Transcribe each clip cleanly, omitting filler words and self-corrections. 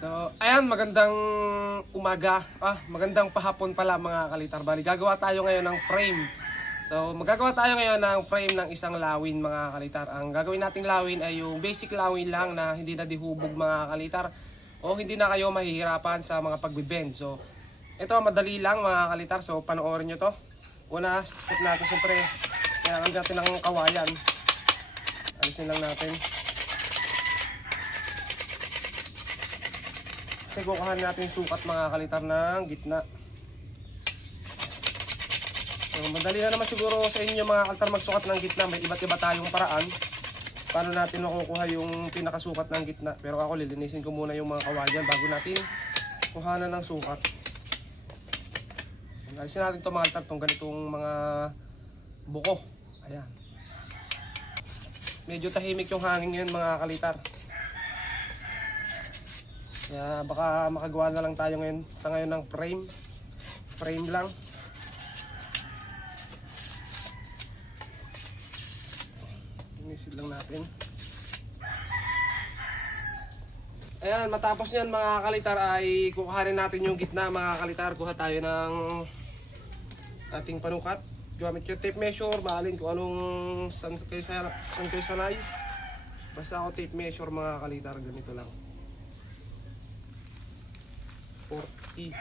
So, ayan, magandang umaga. Magandang pahapon pala mga kalitar. Bali, gagawa tayo ngayon ng frame. So, magagawa tayo ngayon ng frame ng isang lawin mga kalitar. Ang gagawin nating lawin ay yung basic lawin lang na hindi na dihubog mga kalitar. O hindi na kayo mahihirapan sa mga pagbibend. So, ito madali lang mga kalitar. So, panoorin nyo to. Una, step natin siyempre. Kailangan natin ng kawayan. Alisin lang natin. Kasi kukuhan natin yung sukat mga kalitar ng gitna. So, madali na naman siguro sa inyo mga kalitar magsukat ng gitna. May iba't iba tayong paraan paano natin makukuha yung pinakasukat ng gitna. Pero ako lilinisin ko muna yung mga kawayan bago natin kuhanan ng sukat. Alisin natin ito mga kalitar, itong ganitong mga buko. Ayan. Medyo tahimik yung hangin ngayon mga kalitar. Kaya baka makagawa na lang tayo ngayon sa ngayon ng frame. Frame lang. Inisil lang natin. Ayan, matapos yan mga kalitar ay kukuhanin natin yung gitna mga kalitar. Kuha tayo ng ating panukat. Gamit yung tape measure, bahalin kung anong saan kayo sanay. Basta ako tape measure mga kalitar, ganito lang. 40.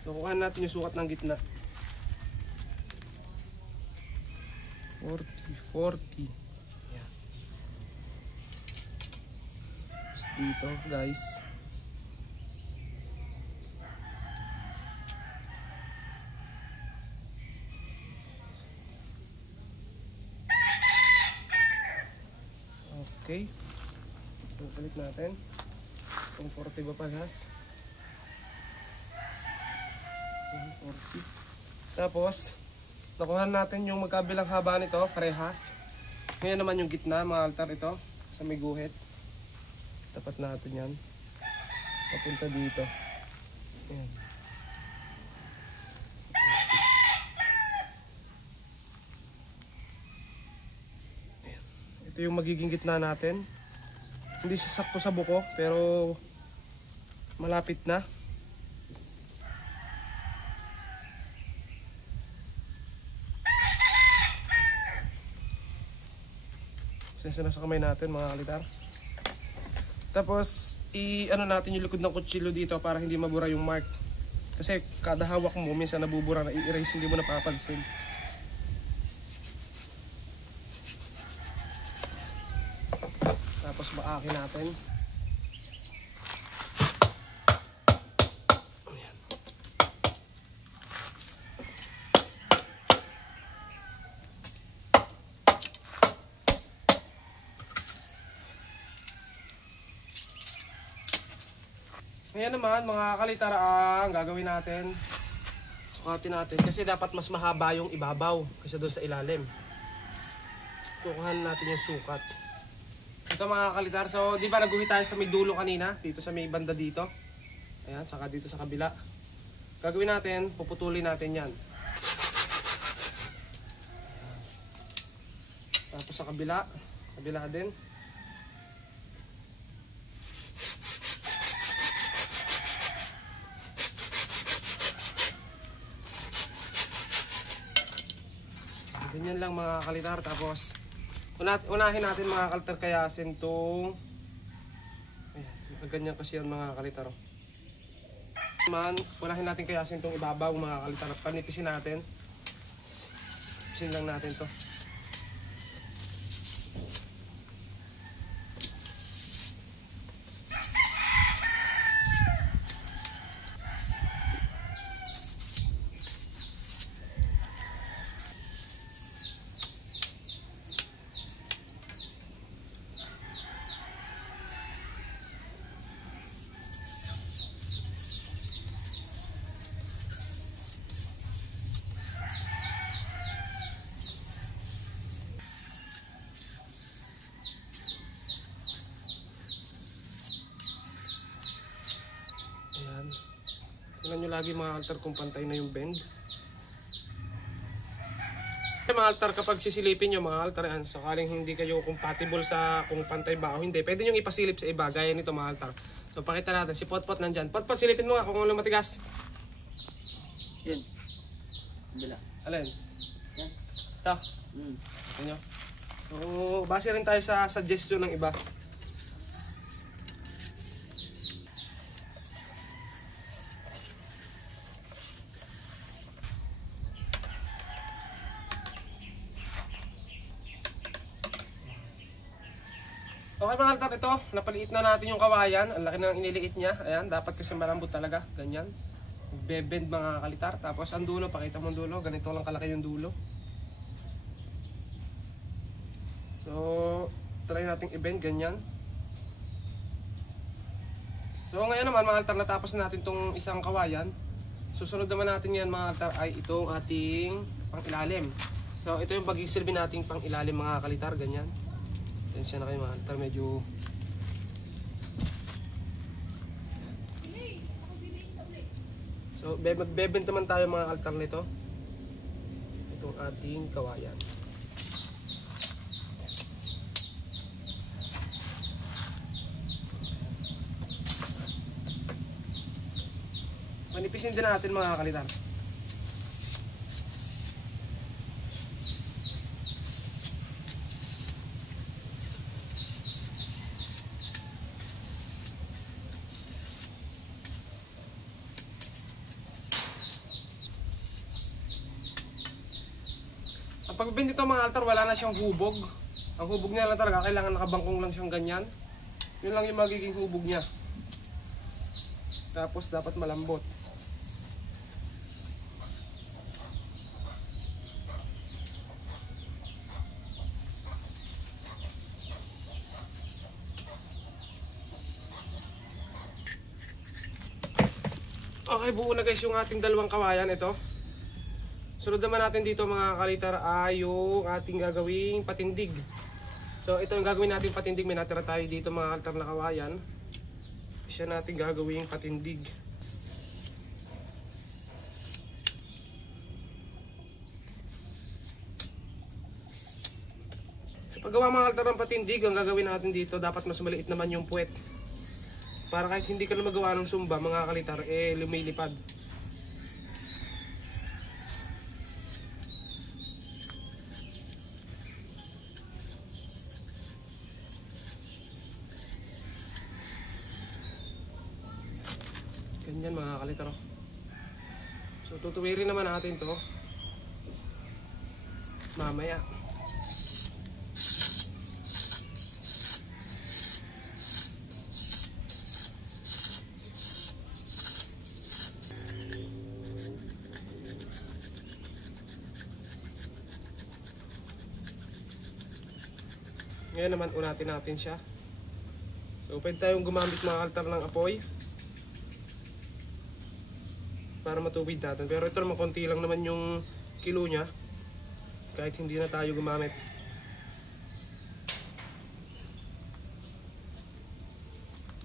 So kukuhanin natin yung sukat ng gitna. 40. Ayan. Tapos dito guys. Okay. Balik natin. Kung 40 ba parehas? 40. Tapos, nakuha natin yung magkabilang haba nito, parehas. Ngayon naman yung gitna, mga altar ito, sa may guhit. Tapat natin yan. Papunta dito. Ayan. Ayan. Ito yung magiging gitna natin. Hindi siya sakto sa buko, pero malapit na. Sensya na sa kamay natin mga kalitar. Tapos i-ano natin yung likod ng kutsilyo dito para hindi mabura yung mark. Kasi kada hawak mo minsan nabubura na i-erase, hindi mo napapansin. Tapos baakin natin. Ngayon naman mga kalitar ang gagawin natin. Sukatin natin kasi dapat mas mahaba yung ibabaw kaysa doon sa ilalim. Kukuhanin natin yung sukat. Ito mga kalitar, so di ba naguhit tayo sa may dulo kanina? Dito sa may banda dito. Ayan, saka dito sa kabila. Gagawin natin, puputulin natin yan. Tapos sa kabila din. Ganyan lang mga kalitar. Tapos unahin natin mga kalitar kayasin itong ganyan kasi yan mga kalitar. Unahin natin kayasin itong ibabaw mga kalitar. Panipisin natin. Pisin lang natin to. Tingnan nyo lagi mga altar kung pantay na yung bend. Mga altar, kapag sisilipin nyo mga altar, sakaling hindi kayo compatible sa kung pantay ba o hindi, pwede nyo ipasilip sa iba, gaya nito mga altar. So So pakita natin, si Potpot nandyan. Potpot, silipin mo nga kung ano matigas. Yan. Dala. Alin? Yan. Ito. Ito nyo. So, base rin tayo sa suggestion ng iba. Okay mga kaltar, ito, napaliit na natin yung kawayan. Ang laki ng iniliit niya. Ayan, dapat kasi malambot talaga. Ganyan. Bebend mga kalitar. Tapos ang dulo, pakita mo ang dulo. Ganito lang kalaki yung dulo. So, try natin i-bend ganyan. So ngayon naman mga kaltar, natapos natin tong isang kawayan. Susunod naman natin yan mga kaltar ay itong ating pang-ilalim. So ito yung pag-isilbi nating pang-ilalim mga kalitar. Ganyan. Tensya na kayo mga kaltar, medyo so magbebend naman tayo mga kaltar nito. Itong ating kawayan. Manipisin din natin mga kalitar. Ang pagbibend ito mga altar, wala na siyang hubog. Ang hubog niya lang talaga, kailangan nakabangkong lang siyang ganyan. Yun lang yung magiging hubog niya. Tapos dapat malambot. Okay, buo na guys yung ating dalawang kawayan. Ito. Sunod naman natin dito mga kalitar ay yung ating gagawing patindig. So ito yung gagawin natin patindig. May natira tayo dito mga kalitar na kawayan. Siya natin gagawing patindig. So paggawa mga kalitar ng patindig, ang gagawin natin dito, dapat mas maliit naman yung puwet. Para kahit hindi ka na magawa ng sumba mga kalitar, eh lumilipad. Ganyan mga kalitar. So tutuwirin naman natin to mamaya. Ngayon naman unatin natin siya. So pwede tayong gumamit mga kalitar ng apoy para matuwid natin. Pero ito naman konti lang naman yung kilo niya. Kahit hindi na tayo gumamit.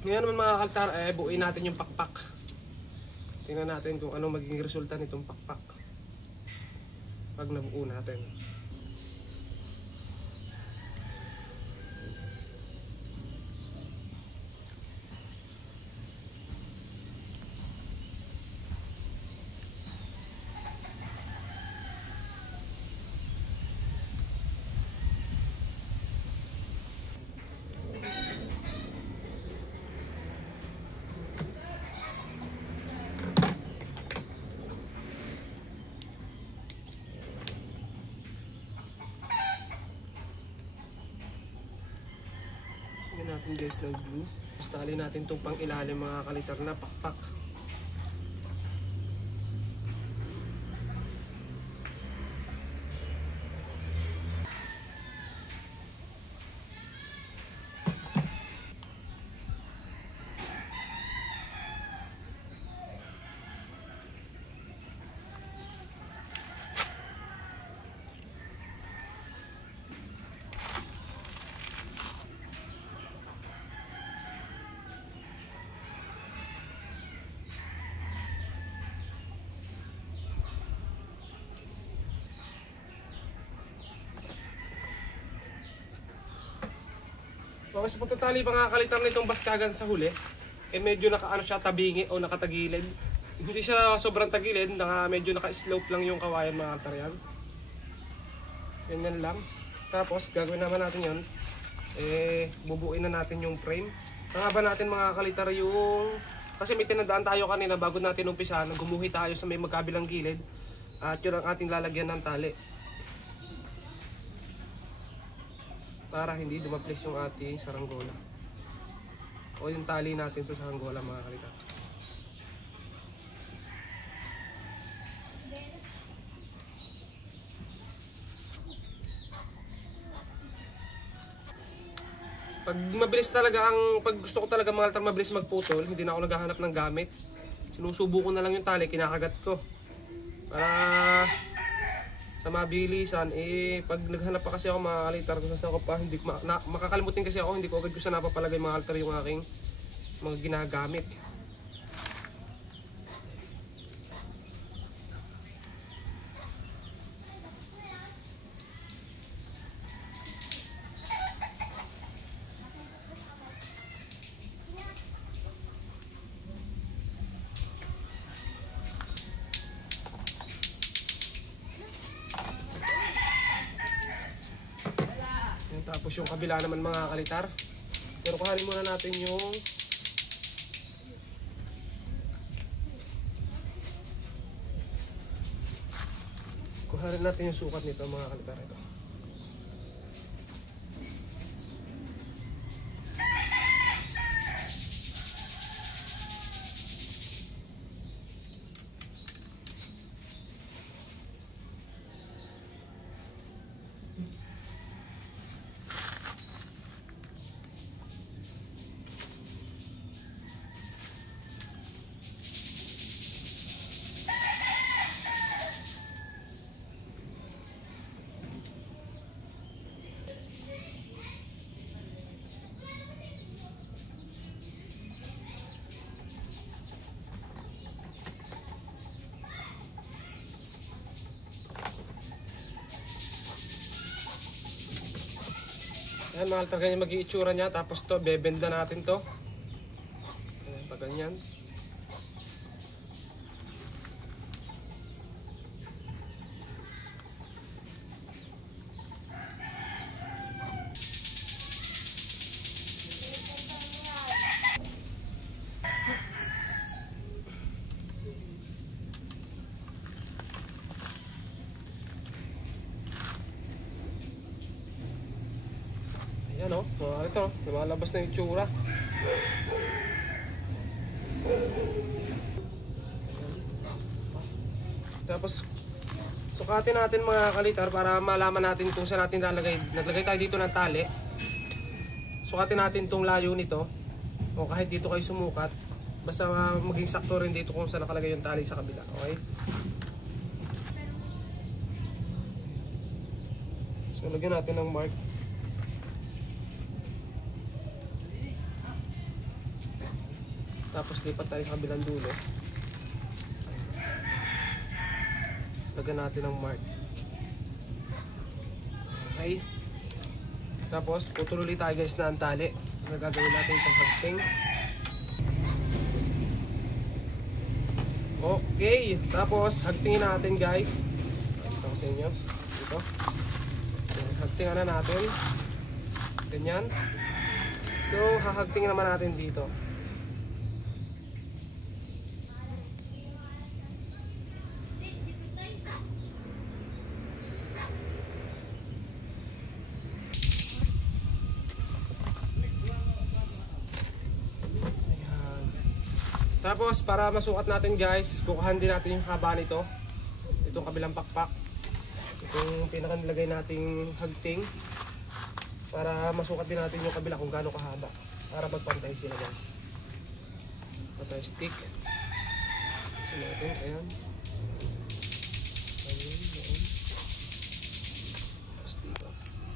Ngayon naman mga kaltar, buuin natin yung pakpak. Tingnan natin kung anong magiging resulta nitong pakpak pag nabuo natin. Natin guys ng glue. Basta alin natin itong pang ilalim mga kalitar na pakpak. Okay, sa pagtatali mga kalitar nitong baskagan sa huli, medyo nakaano siya, tabingi o nakatagilid. Hindi siya sobrang tagilid, medyo naka-slope lang yung kawayan mga kalitar yan. Ganyan lang. Tapos gagawin naman natin yon, bubuin na natin yung frame. Tangaba natin mga kalitar yung, kasi may tinandaan tayo kanina bago natin umpisahan, gumuhi tayo sa may magkabilang gilid. At yun ang ating lalagyan ng tali. Para hindi dumaplis yung ating saranggola. O yung tali natin sa saranggola mga kalitar. Pag gusto ko talaga mga kalitar mabilis magputol, hindi na ako naghahanap ng gamit. Sinusubo ko na lang yung tali, kinakagat ko. Para sa mabilisan, pag naghanap pa kasi ako mga kalitar kung saan ko pa, hindi makakalimutin kasi ako, hindi ko agad gusto napapalagay mga kalitar yung aking mga ginagamit. Tapos yung kabila naman mga kalitar. Pero kuhanin muna natin yung sukat nito mga kalitar ito. Ayan mga kalitar, ganyan mag-iitsura niya. Tapos to, bebenda natin to. Ayan, pag ganyan. Ayan o, ito, lumalabas na yung itsura. Tapos sukatin natin mga kalitar para malaman natin kung saan natin lalagay. Naglagay tayo dito ng tali. Sukatin natin tong layo nito. O kahit dito kayo sumukat, basta maging sakto rin dito kung saan nakalagay yung tali sa kabila. Okay? So lagyan natin ng mark. Tapos lipat tayo sa kabilang dulo. Lagyan natin ng mark. Okay. Tapos putol ulit tayo guys na ang tali. Gagawin natin itong hagting. Okay. Tapos hagtingin natin guys. Ito ko sa inyo. Dito. Hagtingan na natin. Ganyan. So hahagtingin naman natin dito. Tapos para masukat natin guys, kukuhan din natin yung haba nito. Itong kabilang pakpak. Itong pinakanilagay nating hagting. Para masukat din natin yung kabila kung gaano kahaba. Para magpantay sila guys. Ito yung stick. Kasi natin, ayan. Ayun, ayan. Tapos dito.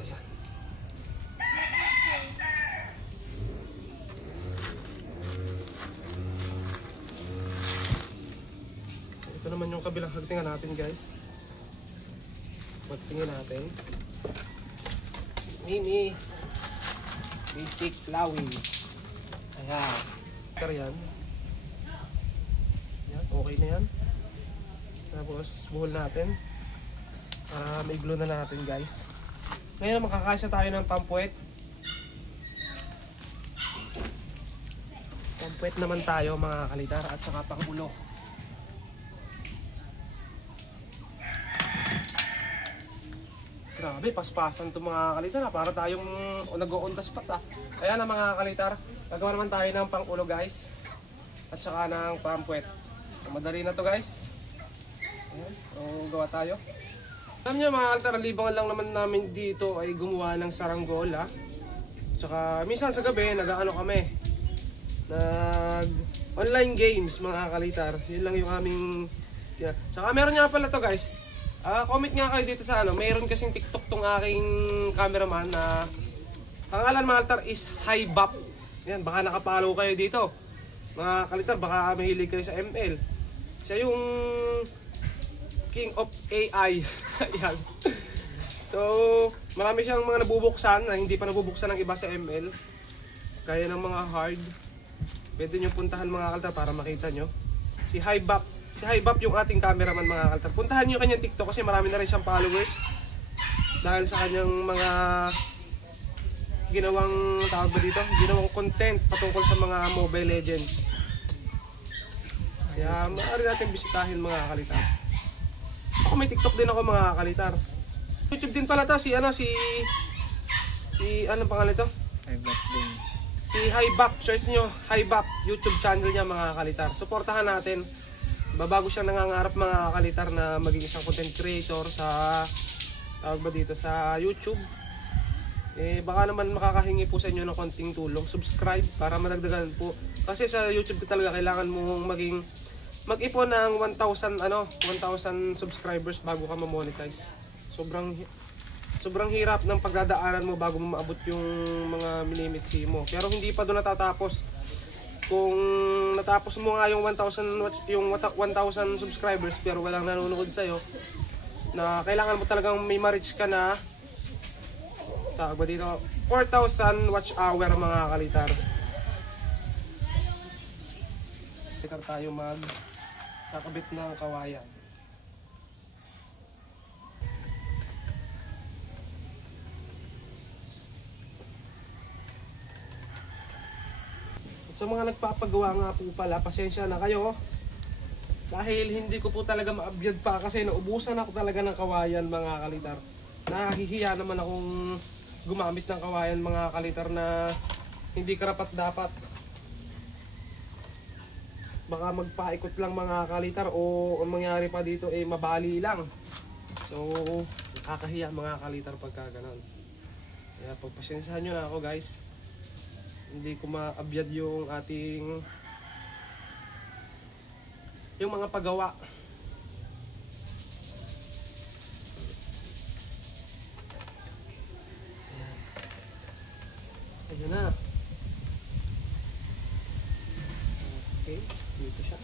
Ayan. Ito naman yung kabilang hagtingan natin guys. Magtingin natin. Mini basic lawin. Ayan. sticker yan. Yan, okay na yan. Tapos buhol natin. May glue na natin guys. Ngayon makakasya tayo ng pampuwet. Pampuwet naman tayo mga kalitar at saka pangulo. Grabe, paspasan to mga kalitar ha. Para tayong nag-o-on the spot ha. Kaya na mga kalitar, gagawa naman tayo ng pangulo guys. At saka ng pampuwet. Madali na to guys. Ayan, so gawa tayo. Alam nyo mga kalitar, libangan lang naman namin dito ay gumawa ng saranggol ha. At saka minsan sa gabi, nag-ano kami. Nag-online games mga kalitar. Yun lang yung aming... Yeah. Saka meron nga pala to guys. Comment nga kayo dito sa ano, mayroon kasing TikTok tong aking cameraman na pangalan mga kalitar is Hybap. Yan, baka nakapollow kayo dito. Mga kalitar, baka mahilig kayo sa ML. Siya yung King of AI. Yan. So, marami siyang mga nabubuksan na hindi pa nabubuksan ng iba sa ML. Kaya ng mga hard. Pwede nyo puntahan mga kalitar para makita nyo. Si Hybap. Si Hybap yung ating cameraman mga kalitar. Puntahan nyo kanyang TikTok kasi marami na rin siyang followers. Dahil sa kanyang mga ginawang tawag ba dito? Ginawang content patungkol sa mga Mobile Legends. Kaya maaari natin bisitahin mga kalitar. Ako may TikTok din ako mga kalitar. YouTube din pala to si ano pangalan ito? Hybap din. Si Hybap, search nyo Hybap YouTube channel niya mga kalitar. Suportahan natin. Babago siyang nangangarap mga kalitar na maging isang content creator sa tawag ba dito sa YouTube. Baka naman makakahingi po sa inyo ng konting tulong. Subscribe para madagdagan po. Kasi sa YouTube talaga kailangan mong mag-ipon ng 1,000 subscribers bago ka ma-monetize. Sobrang hirap ng pagdadaanan mo bago mo maabot yung mga minimithi mo. Pero hindi pa doon natatapos. Kung natapos mo nga yung 1,000 subscribers pero walang nanonood sa'yo, na kailangan mo talagang may ma-reach ka na tawag ba dito 4,000 watch hour mga kalitar. Sitar tayo kakabit ng kawayan. Sa mga nagpapagawa nga po pala, pasensya na kayo. Dahil hindi ko po talaga maabyad pa kasi naubusan ako talaga ng kawayan mga kalitar. Nahihiya naman akong gumamit ng kawayan mga kalitar na hindi karapat dapat. Baka magpaikot lang mga kalitar o ang mangyari pa dito mabali lang. So, nakakahiya mga kalitar pagka ganon. Kaya pagpasensyahan nyo na ako guys. Hindi ko maabyad yung ating yung mga paggawa. Ayan na. Okay, dito siya.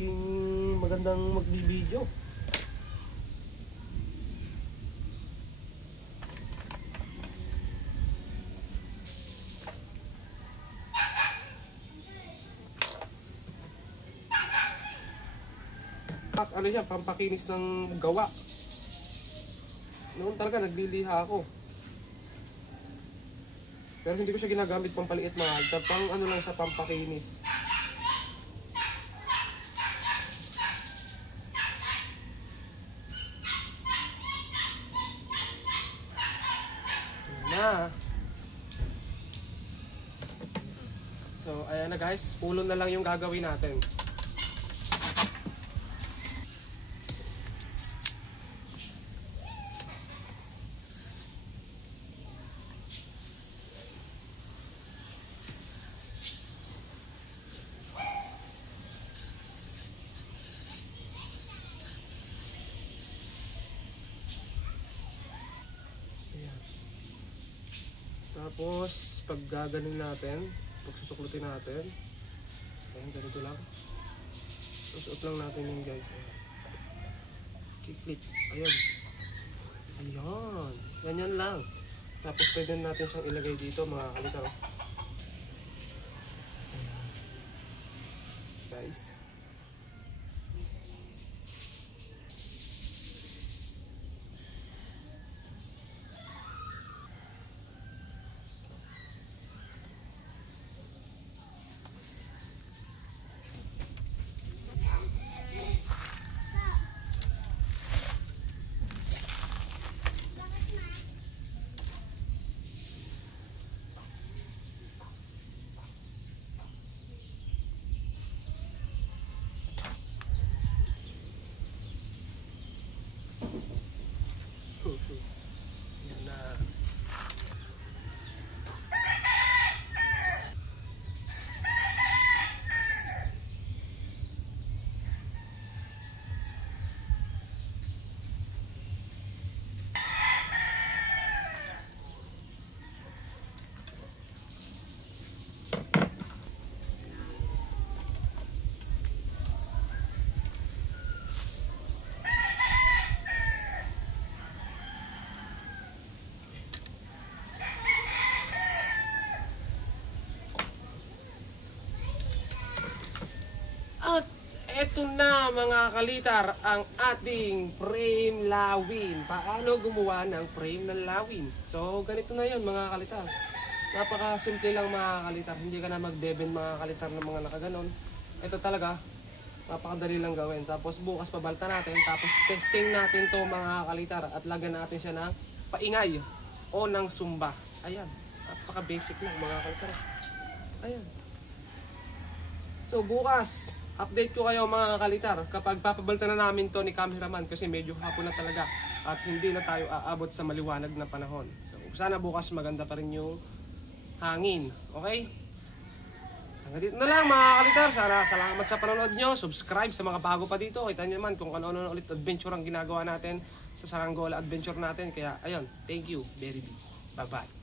Yung magandang magbibideo. Ano siya, pampakinis ng gawa. Noon talaga nagliliha ako. Pero hindi ko siya ginagamit pang paliit mga alta, pang ano lang sa pampakinis. Na. So ayan na guys, ulo na lang yung gagawin natin. Tapos, pag gaganin natin, pag susuklutin natin, ayan, ganito lang. Susuot lang natin yun guys. Kiklik. Ayan. Ayan. Ganyan lang. Tapos pwede natin siyang ilagay dito mga kalitaw. Guys. Yan na. At eto na mga kalitar ang ating frame lawin. Paano gumawa ng frame ng lawin? So ganito na yun mga kalitar. Napaka-simple lang mga kalitar. Hindi ka na mag-beben mga kalitar ng mga nakaganon. Ito talaga, napakadali lang gawin. Tapos bukas pabalta natin. Tapos testing natin to mga kalitar. At lagyan natin siya ng paingay o ng sumba. Ayan, napaka-basic lang mga kalitar. Ayan. So bukas, update ko kayo mga kalitar kapag papabalta na namin to ni cameraman kasi medyo hapon na talaga at hindi na tayo aabot sa maliwanag na panahon. So sana bukas maganda pa rin yung hangin. Okay? Hanggang dito na lang mga kalitar. Sana salamat sa panonood nyo. Subscribe sa mga bago pa dito. Kita nyo naman kung ano-ano ulit adventure ang ginagawa natin sa Saranggola adventure natin. Kaya ayun, thank you very big. Bye bye.